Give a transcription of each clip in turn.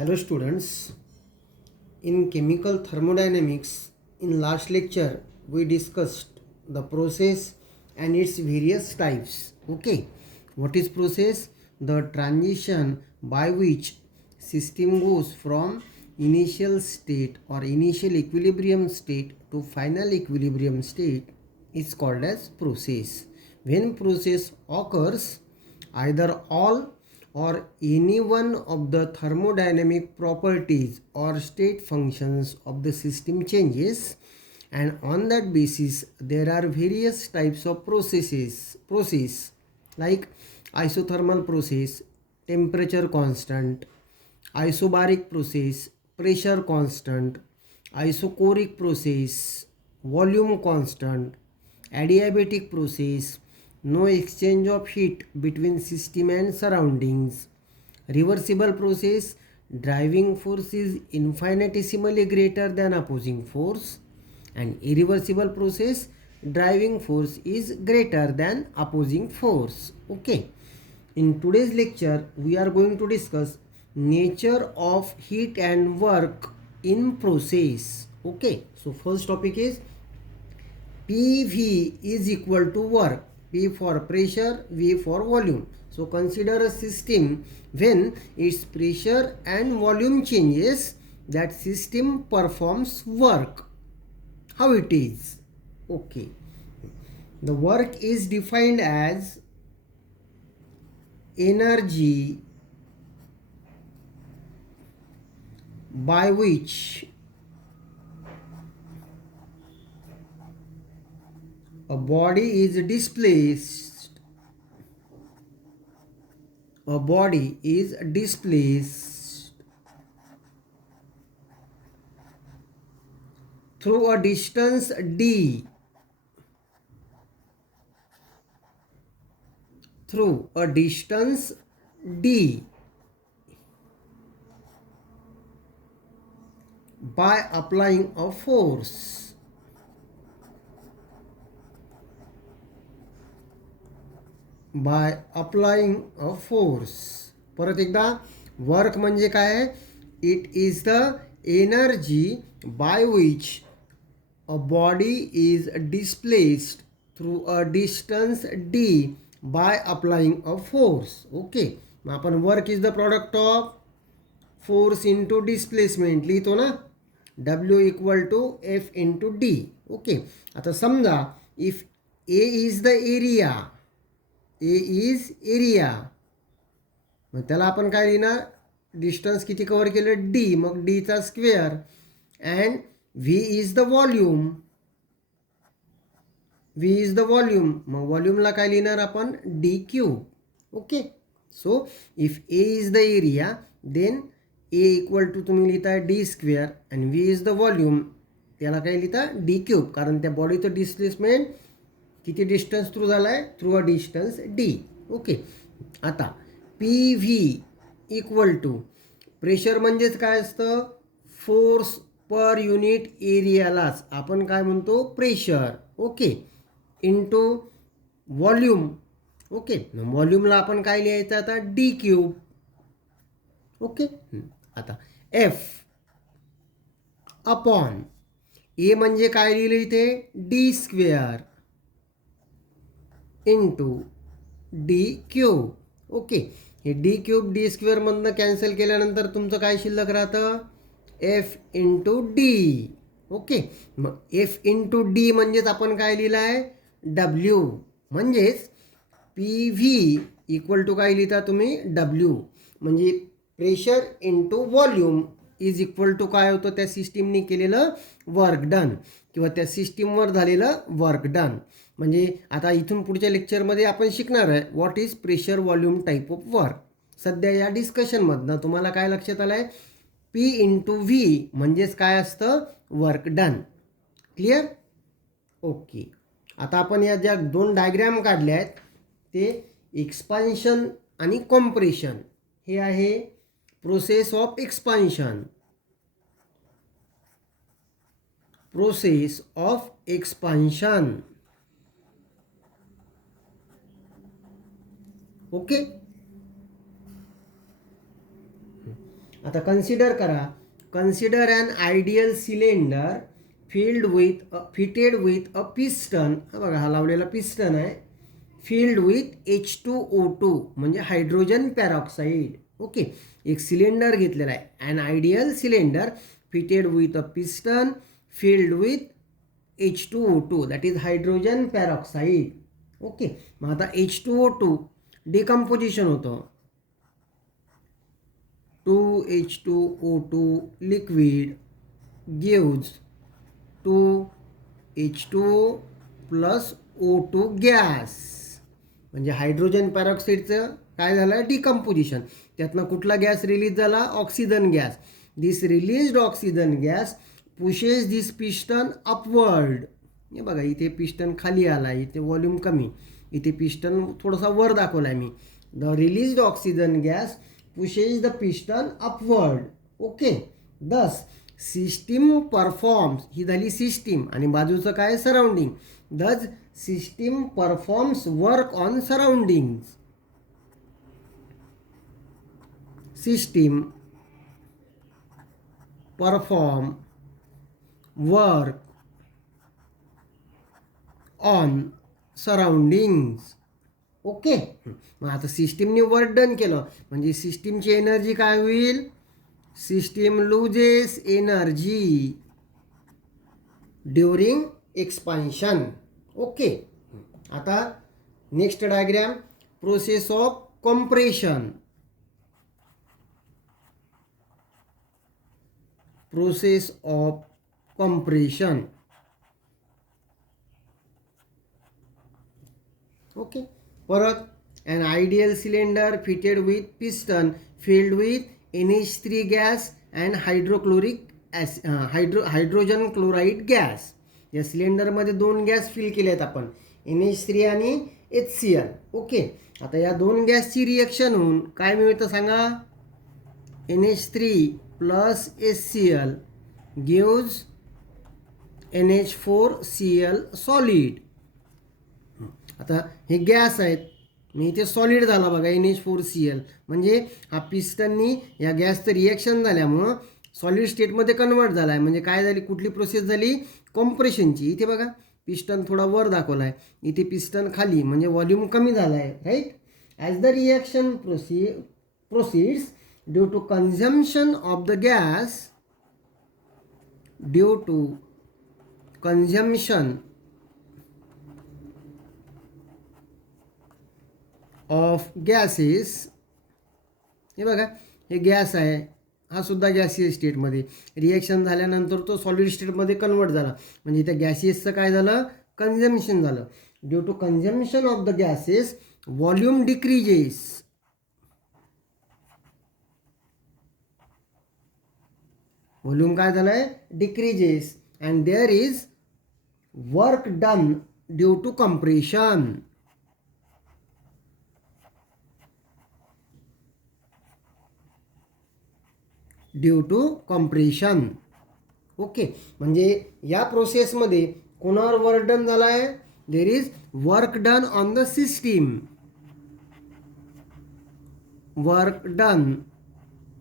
Hello students, in chemical thermodynamics in last lecture we discussed the process and its various types. Okay, what is process? The transition by which system goes from initial state or initial equilibrium state to final equilibrium state is called as process. When process occurs, either all or any one of the thermodynamic properties or state functions of the system changes, and on that basis there are various types of process like isothermal process, temperature constant; isobaric process, pressure constant; isochoric process, volume constant; adiabatic process, no exchange of heat between system and surroundings; reversible process, driving force is infinitesimally greater than opposing force; and irreversible process, driving force is greater than opposing force. Okay, in today's lecture we are going to discuss nature of heat and work in process. Okay, so first topic is PV is equal to work. P for pressure, V for volume. So consider a system when its pressure and volume changes, that system performs work. How it is? Okay. The work is defined as energy by which a body is displaced. A body is displaced through a distance d, by applying a force. परत एकदा, work म्हणजे काय? It is the energy by which a body is displaced through a distance D by applying a force. Okay, मग आपण work is the product of force into displacement लिहितो ना, W equal to F into D. Okay, आता समजा if A is the area, मग त्याला आपण काय लिहिणार? डिस्टन्स किती कव्हर केलं? डी, मग डीचा square. And V is the volume, मग व्हॉल्यूमला काय लिहिणार आपण? D cube. Okay, so if A is the area then A equal to तुम्ही लिहिता डी स्क्वेअर, आणि व्ही इज द व्हॉल्यूम, त्याला काय लिहिता? डी क्यूब, कारण त्या बॉडीचं डिस्प्लेसमेंट किती डिस्टन्स थ्रू झाला आहे? Through a distance d. Okay, आता P V equal to, pressure म्हणजेच काय असतं? फोर्स पर युनिट एरियालाच आपण काय म्हणतो? Pressure. Okay, into volume. Okay, व्हॉल्यूमला आपण काय लिहायचं आता? D cube. ओके, आता एफ अपॉन ए म्हणजे काय लिहिलं इथे? D square into d cube. Okay, हे डी क्यूब डी स्क्वेअरमधनं कॅन्सल केल्यानंतर तुमचं काय शिल्लक राहतं? F into D. ओके, मग एफ इंटू डी म्हणजेच आपण काय लिहिलं आहे? डब्ल्यू. म्हणजेच पी व्ही इक्वल टू काय लिहिता तुम्ही? डब्ल्यू. म्हणजे pressure into volume is equal to काय होतं? त्या सिस्टीमने केलेलं वर्क डन, किंवा त्या सिस्टीमवर झालेलं वर्क डन. म्हणजे आता इथून पुढच्या लेक्चरमध्ये आपण शिकणार आहे what is pressure volume type of work. सध्या या डिस्कशनमधनं तुम्हाला काय लक्षात आलं आहे? पी इंटू व्ही म्हणजेच काय असतं? Work done. क्लिअर? ओके, आता आपण या ज्या दोन डायग्रॅम काढल्या आहेत ते एक्सपान्शन आणि कॉम्प्रेशन. हे आहे प्रोसेस ऑफ एक्सपान्शन. ओके, आता कन्सिडर करा, consider an ideal cylinder fitted with a piston. बघा हा लावलेला पिस्टन आहे, फिल्ड विथ H2O2 म्हणजे हायड्रोजन पॅरॉक्साईड. ओके, एक सिलेंडर घेतलेला आहे, an ideal cylinder fitted with a piston filled with H2O2 that is hydrogen peroxide. Okay, मग आता H2O2 डिकम्पोजिशन होतं, 2H2O2 liquid gives 2H2O plus O2 gas. म्हणजे hydrogen पॅरॉक्साईडचं काय झालं, डिकम्पोजिशन. त्यातनं कुठला गॅस रिलीज झाला, ऑक्सिजन गॅस. दिस रिलीज्ड ऑक्सिजन गॅस पुशेस दिस पिस्टन अपवर्ड. हे बघा इथे पिस्टन खाली आला आहे, इथे व्हॉल्यूम कमी, इथे पिस्टन थोडासा वर दाखवला आहे मी. The released oxygen gas pushes the piston upward. Okay, thus system performs, ही झाली सिस्टीम आणि बाजूचं काय, surrounding. Thus system performs work on surroundings. System perform work on surroundings. Okay, मग आता सिस्टीमने वर्क डन केलं म्हणजे सिस्टीमची एनर्जी काय होईल, system loses energy during expansion. Okay, आता next diagram, process of compression. Process of compression. Okay, परत an ideal cylinder fitted with piston filled with NH3 gas and hydrogen chloride gas. या सिलेंडरमध्ये दोन गॅस फिल केले आहेत आपण, NH3 आणि HCl. Okay, आता या दोन गॅसची रिएक्शन होऊन काय मिळतं सांगा, NH3 plus HCl gives NH4Cl solid. आता हे गॅस आहेत, मी इथे सॉलिड झाला बघा NH4Cl, म्हणजे हा पिस्टननी या गॅसचं रिएक्शन झाल्यामुळं सॉलिड स्टेटमध्ये कन्वर्ट झाला आहे. म्हणजे काय झाली, कुठली प्रोसेस झाली, कॉम्प्रेशनची. इथे बघा पिस्टन थोडा वर दाखवला आहे, इथे पिस्टन खाली, म्हणजे व्हॉल्यूम कमी झाला आहे, right. As the reaction proceeds due to consumption of the gas, due to consumption of gases. हे बघा हे गॅस आहे, हा सुद्धा गॅसियस स्टेटमध्ये रिएक्शन झाल्यानंतर तो सॉलिड स्टेटमध्ये कन्वर्ट झाला, म्हणजे त्या गॅसियसचं काय झालं, कन्झम्पशन झालं. Due to consumption of the gases volume decreases. Volume काय झालं आहे, decreases, and there is work done due to compression. Due to compression. Okay, म्हणजे या प्रोसेसमध्ये कोणावर वर्क डन झाला आहे, there is work done on the system. Work done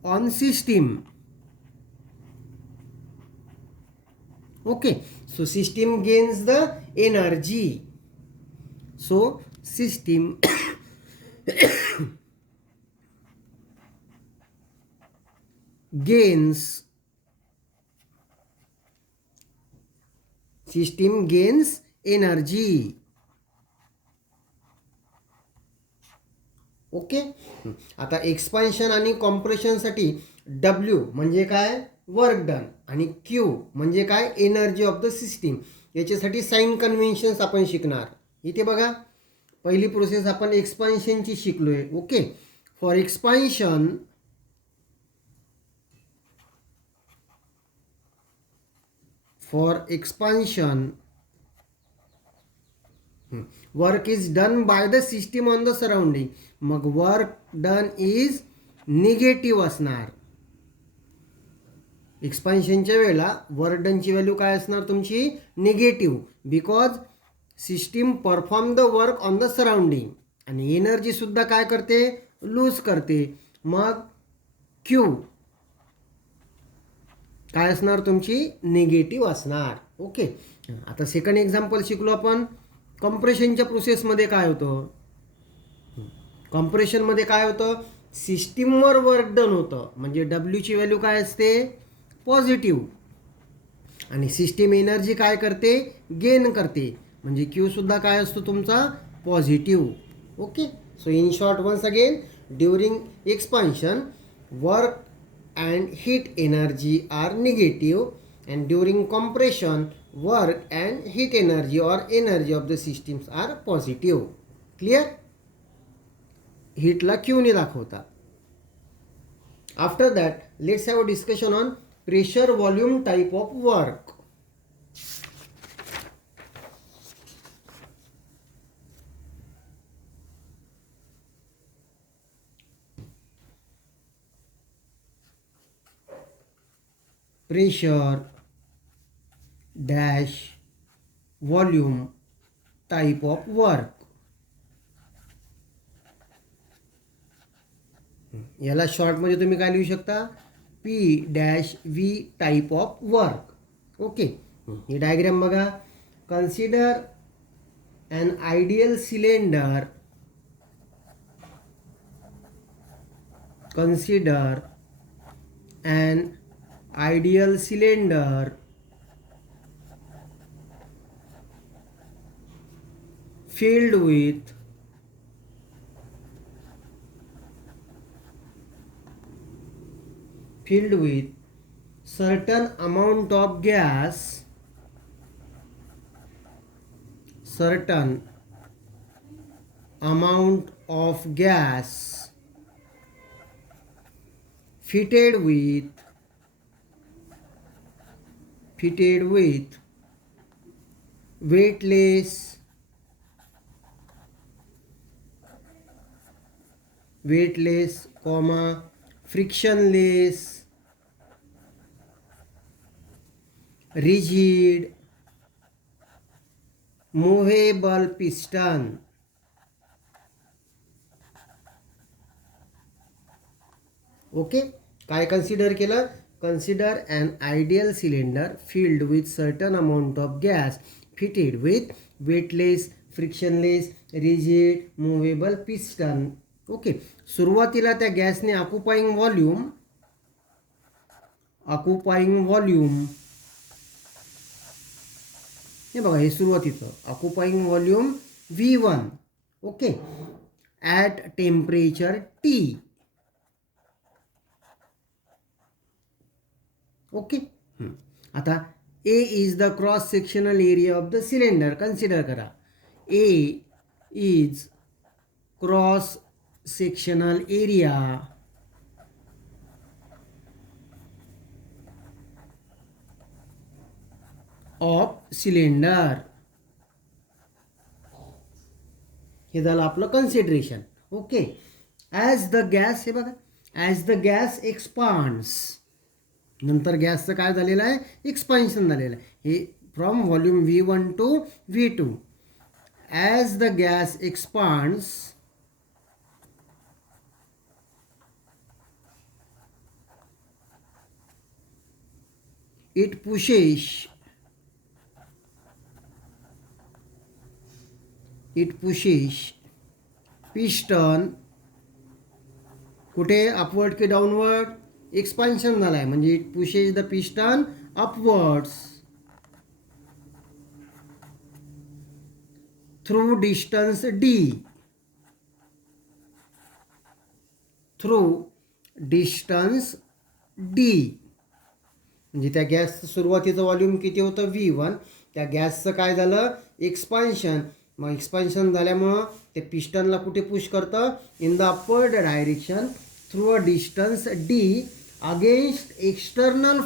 on system. Okay, so system gains the energy. So system gains energy. Okay, आता expansion आणि कॉम्प्रेशनसाठी W म्हणजे काय, वर्क डन, आणि Q म्हणजे काय, एनर्जी ऑफ द सिस्टीम. याच्यासाठी sign conventions आपण शिकणार. इथे बघा पहिली प्रोसेस आपण एक्सपान्शनची शिकलोय. Okay, for expansion work is done by the system on the surrounding. मग वर्क डन इज निगेटिव्ह असणार. एक्सपान्शनच्या वेळेला वर्क डनची व्हॅल्यू काय असणार तुमची, negative, because system perform the work on the surrounding. आणि एनर्जी सुद्धा काय करते, लूज करते. मग Q काय असणार तुमची निगेटिव्ह असणार. ओके. आता सेकंड एक्झाम्पल शिकलो आपण. कॉम्प्रेशनच्या प्रोसेसमध्ये काय होतं, कॉम्प्रेशनमध्ये काय होतं, सिस्टीमवर वर्क डन होतं, म्हणजे डब्ल्यूची व्हॅल्यू काय असते, पॉझिटिव्ह, आणि सिस्टीम एनर्जी काय करते, गेन करते, म्हणजे क्यूसुद्धा काय असतो तुमचा positive. Okay. So in short once again, during expansion work and heat energy are negative, and during compression work and heat energy or energy of the systems are positive. Clear? हीटला क्यूने दाखवतात. After that let's have a discussion on pressure volume type of work. Pressure dash volume type of work. याला शॉर्टमध्ये तुम्ही काय लिहू शकता, P dash V type of work. Okay. ही डायग्राम बघा. Consider an ideal cylinder, consider an ideal cylinder filled with certain amount of gas, certain amount of gas fitted with weightless frictionless rigid movable piston. ओके. काय consider केलं, consider an ideal cylinder filled with certain amount of gas fitted with weightless frictionless rigid movable piston. Okay. सुरुवातीला त्या गॅसने occupying volume हे बघा, हे सुरुवातीचं occupying volume V1. Okay. At temperature T. Okay. आता A is the cross sectional area of the cylinder. Consider करा, A is cross sectional area of cylinder. हे झालं आपलं consideration. Okay. As the gas, हे बघा, ॲज द गॅस एक्सपांड्स, नंतर गॅसचं काय झालेलं आहे, एक्सपान्शन झालेलं आहे. हे from volume V1 to V2. As the gas expands it pushes piston कुठे, अपवर्ड की डाऊनवर्ड, एक्सपान्शन झाला आहे, म्हणजे it pushes the piston upwards through distance D. म्हणजे त्या गॅसचं सुरुवातीचं व्हॉल्यूम किती होतं, V1. त्या गॅसचं काय झालं, एक्सपान्शन. मग एक्सपान्शन झाल्यामुळं ते पिस्टनला कुठे पुश करतं, in the upward direction through a distance D against external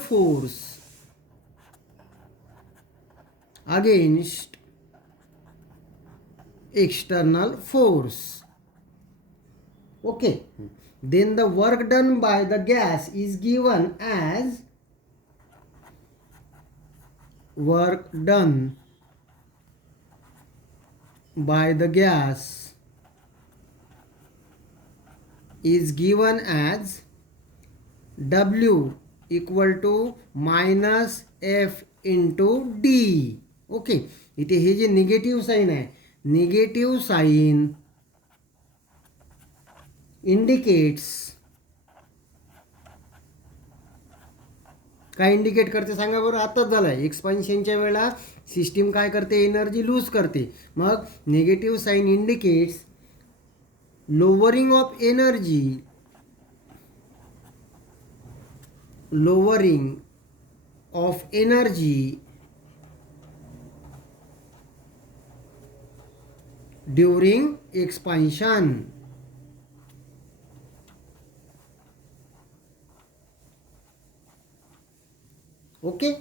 force. Okay. Then the work done by the gas is given as work done by the gas is given as W equal to minus F into D. Okay, इथे हे जे negative sign आहे, negative sign indicates, काय indicate करते सांगा बरं. आताच झालं आहे, एक्सपान्शनच्या वेळेला सिस्टीम काय करते, एनर्जी लूज करते. मग negative sign indicates lowering of energy, lowering of energy during expansion. Okay,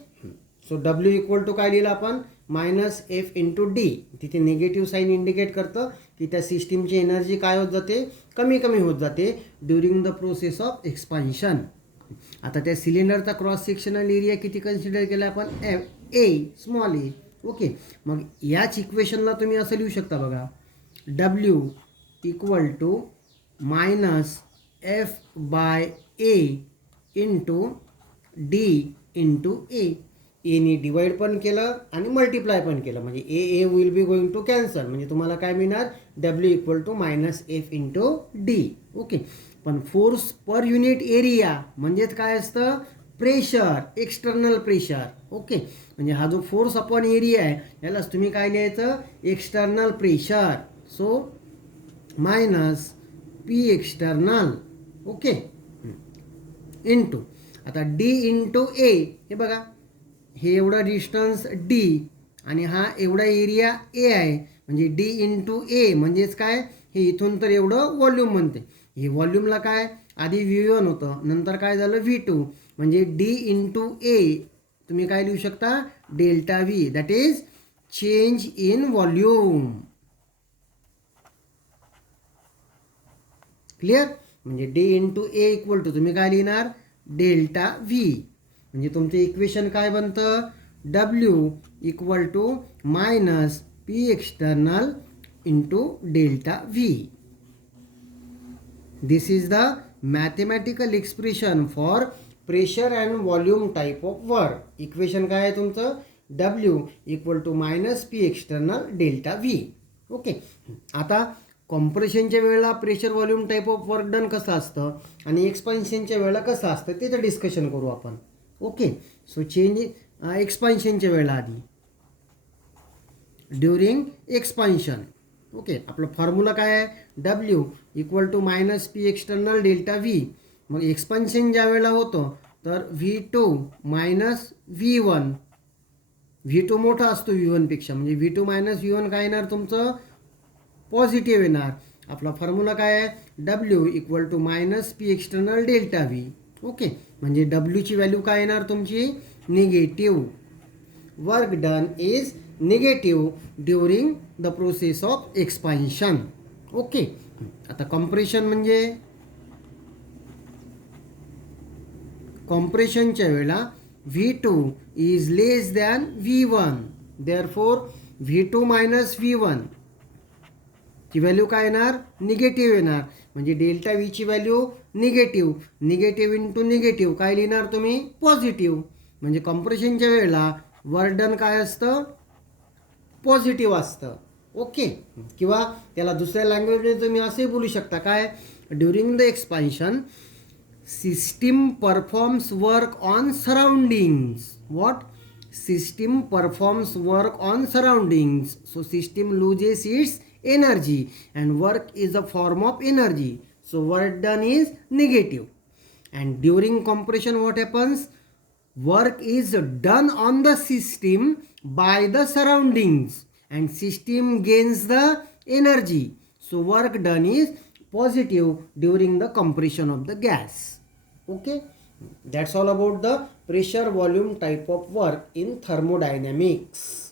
so W equal to काय लिहिलं आपण, मायनस एफ इंटू डी. तिथे निगेटिव्ह साईन इंडिकेट करतं की त्या सिस्टीमची एनर्जी काय होत जाते, कमी कमी होत जाते during the process of expansion. आता त्या सिलेंडरचा क्रॉस सेक्शनल एरिया किती कन्सिडर केला आपण, ए स्मॉल ए. ओके, मग याच इक्वेशनला तुम्ही असं लिहू शकता बघा, W equal to minus F by A into d into A. एने डिवाइड पण केलं आणि मल्टिप्लाय पण केलं, म्हणजे A will be going to cancel, म्हणजे तुम्हाला काय मिळणार, W equal to minus F into D. Okay, पण फोर्स पर युनिट एरिया म्हणजेच काय असतं, प्रेशर, एक्सटर्नल प्रेशर. ओके, म्हणजे हा जो फोर्स अपॉन एरिया आहे यालाच तुम्ही काय लिहायचं, external pressure. So minus P external. Okay, into आता डी इंटू ए. हे बघा, हे एवढा डिस्टन्स डी आणि हा एवढा एरिया ए आहे, म्हणजे डी इंटू ए म्हणजेच काय, हे इथून तर एवढं व्हॉल्यूम बनते. हे व्हॉल्यूमला काय आधी V1 होतं, नंतर काय झालं V2, म्हणजे डी इंटू ए तुम्ही काय लिहू शकता, delta V, that is change in volume. Clear, म्हणजे d into A equal to तुम्ही काय लिहिणार, डेल्टा व्ही. म्हणजे तुमचं इक्वेशन काय बनतं, W equal to minus P external into delta V. This is the mathematical expression for pressure and volume type of work. Equation काय आहे तुमचं, W equal to minus P external delta V. Okay, आता कॉम्प्रेशनच्या वेळेला pressure volume type of work done कसं असतं आणि एक्सपान्शनच्या वेळेला कसं असतं त्याचं डिस्कशन करू आपण. ओके, सो चेंज एक्सपान्शनच्या वेळेला आधी ड्युरिंग एक्सपान्शन. ओके, आपलं फॉर्म्युला काय आहे, W equal to minus P external delta V. मग एक्सपान्शन ज्या वेळेला होतं तर V2 मायनस V1, V2 मोठा असतो V1पेक्षा, म्हणजे V2 मायनस V1 काय येणार तुमचं, पॉझिटिव्ह येणार. आपला फॉर्म्युला काय आहे, W equal to minus P external delta V. Okay, म्हणजे डब्ल्यूची व्हॅल्यू काय येणार तुमची, negative. Work done is negative during the process of expansion. Okay, आता कॉम्प्रेशन म्हणजे कॉम्प्रेशनच्या वेळेला V2 is less than V1, therefore V2 minus V1 ची व्हॅल्यू काय येणार, निगेटिव्ह येणार. म्हणजे डेल्टा व्हीची value negative, negative into negative काय लिहिणार तुम्ही, पॉझिटिव्ह. म्हणजे कॉम्प्रेशनच्या वेळेला वर्क डन काय असतं, पॉझिटिव्ह असतं. ओके, किंवा त्याला दुसऱ्या लँग्वेजमध्ये तुम्ही असे बोलू शकता काय, during the expansion system performs work on surroundings. What, system performs work on surroundings. So system loses it's energy and work is a form of energy, so work done is negative. And during compression what happens, work is done on the system by the surroundings and system gains the energy, so work done is positive during the compression of the gas. Okay, that's all about the pressure volume type of work in thermodynamics.